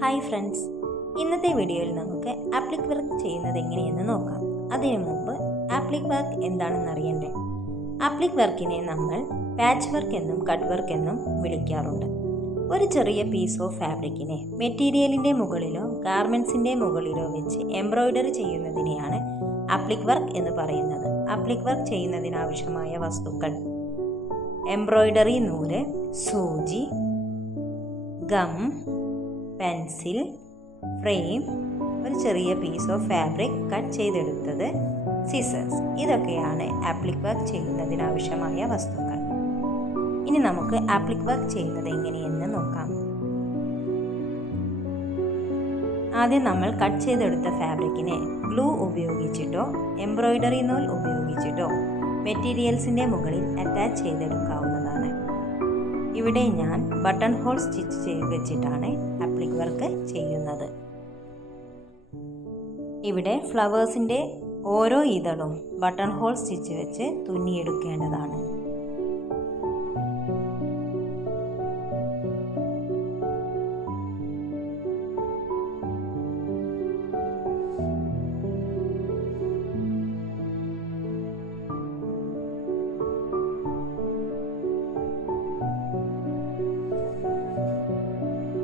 Hi friends, ഇന്നത്തെ വീഡിയോയിൽ നമുക്ക് ആപ്ലിക് വർക്ക് ചെയ്യുന്നത് എങ്ങനെയെന്ന് നോക്കാം. അതിനു മുമ്പ് ആപ്ലിക് വർക്ക് എന്താണെന്ന് അറിയണ്ടേ? ആപ്ലിക് വർക്കിനെ നമ്മൾ പാച്ച് വർക്ക് എന്നും കട്ട് വർക്ക് എന്നും വിളിക്കാറുണ്ട്. ഒരു ചെറിയ പീസ് ഓഫ് ഫാബ്രിക്കിനെ മെറ്റീരിയലിൻ്റെ മുകളിലോ ഗാർമെൻസിൻ്റെ മുകളിലോ വെച്ച് എംബ്രോയിഡറി ചെയ്യുന്നതിനെയാണ് ആപ്ലിക് വർക്ക് എന്ന് പറയുന്നത്. ആപ്ലിക് വർക്ക് ചെയ്യുന്നതിനാവശ്യമായ വസ്തുക്കൾ: എംബ്രോയിഡറി നൂല്, സൂചി, ഗം, പെൻസിൽ, ഫ്രെയിം, ഒരു ചെറിയ പീസ് ഓഫ് ഫാബ്രിക് കട്ട് ചെയ്തെടുത്തത്, സിസേഴ്സ്. ഇതൊക്കെയാണ് ആപ്ലിക് വർക്ക് ചെയ്യുന്നതിനാവശ്യമായ വസ്തുക്കൾ. ഇനി നമുക്ക് ആപ്ലിക് വർക്ക് ചെയ്യുന്നത് എങ്ങനെയെന്ന് നോക്കാം. ആദ്യം നമ്മൾ കട്ട് ചെയ്തെടുത്ത ഫാബ്രിക്കിനെ ഗ്ലൂ ഉപയോഗിച്ചിട്ടോ എംബ്രോയിഡറി നൂൽ ഉപയോഗിച്ചിട്ടോ മെറ്റീരിയൽസിൻ്റെ മുകളിൽ അറ്റാച്ച് ചെയ്തെടുക്കാവുന്നതാണ്. ഇവിടെ ഞാൻ ബട്ടൺ ഹോൾ സ്റ്റിച്ച് ചെയ്ത് വെച്ചിട്ടാണ് ആപ്ലിക് വർക്ക് ചെയ്യുന്നത്. ഇവിടെ ഫ്ലവേഴ്സിൻ്റെ ഓരോ ഇതളും ബട്ടൺ ഹോൾ സ്റ്റിച്ച് വെച്ച് തുന്നിയെടുക്കേണ്ടതാണ്.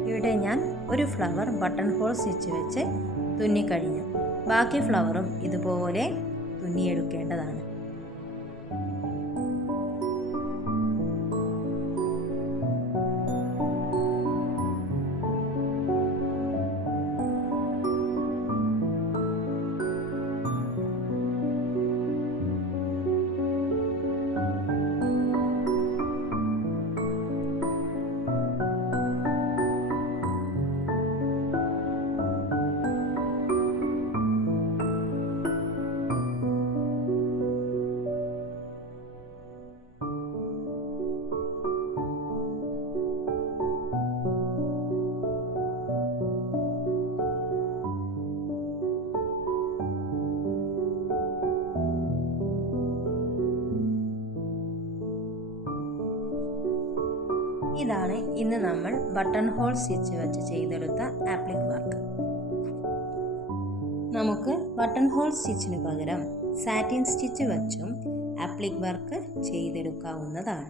ഇവിടെ ഞാൻ ഒരു ഫ്ലവർ ബട്ടൺ ഹോൾ സ്റ്റിച്ച് വെച്ച് തുന്നിക്കഴിഞ്ഞു. ബാക്കി ഫ്ലവറും ഇതുപോലെ തുന്നിയെടുക്കേണ്ടതാണ്. ഇതാണ് ഇന്ന് നമ്മൾ ബട്ടൺ ഹോൾ സ്റ്റിച്ച് വെച്ച് ചെയ്തെടുത്ത ആപ്ലിക് വർക്ക്. നമുക്ക് ബട്ടൺ ഹോൾ സ്റ്റിച്ചിന് പകരം സാറ്റിൻ സ്റ്റിച്ച് വെച്ചും ആപ്ലിക് വർക്ക് ചെയ്തെടുക്കാവുന്നതാണ്.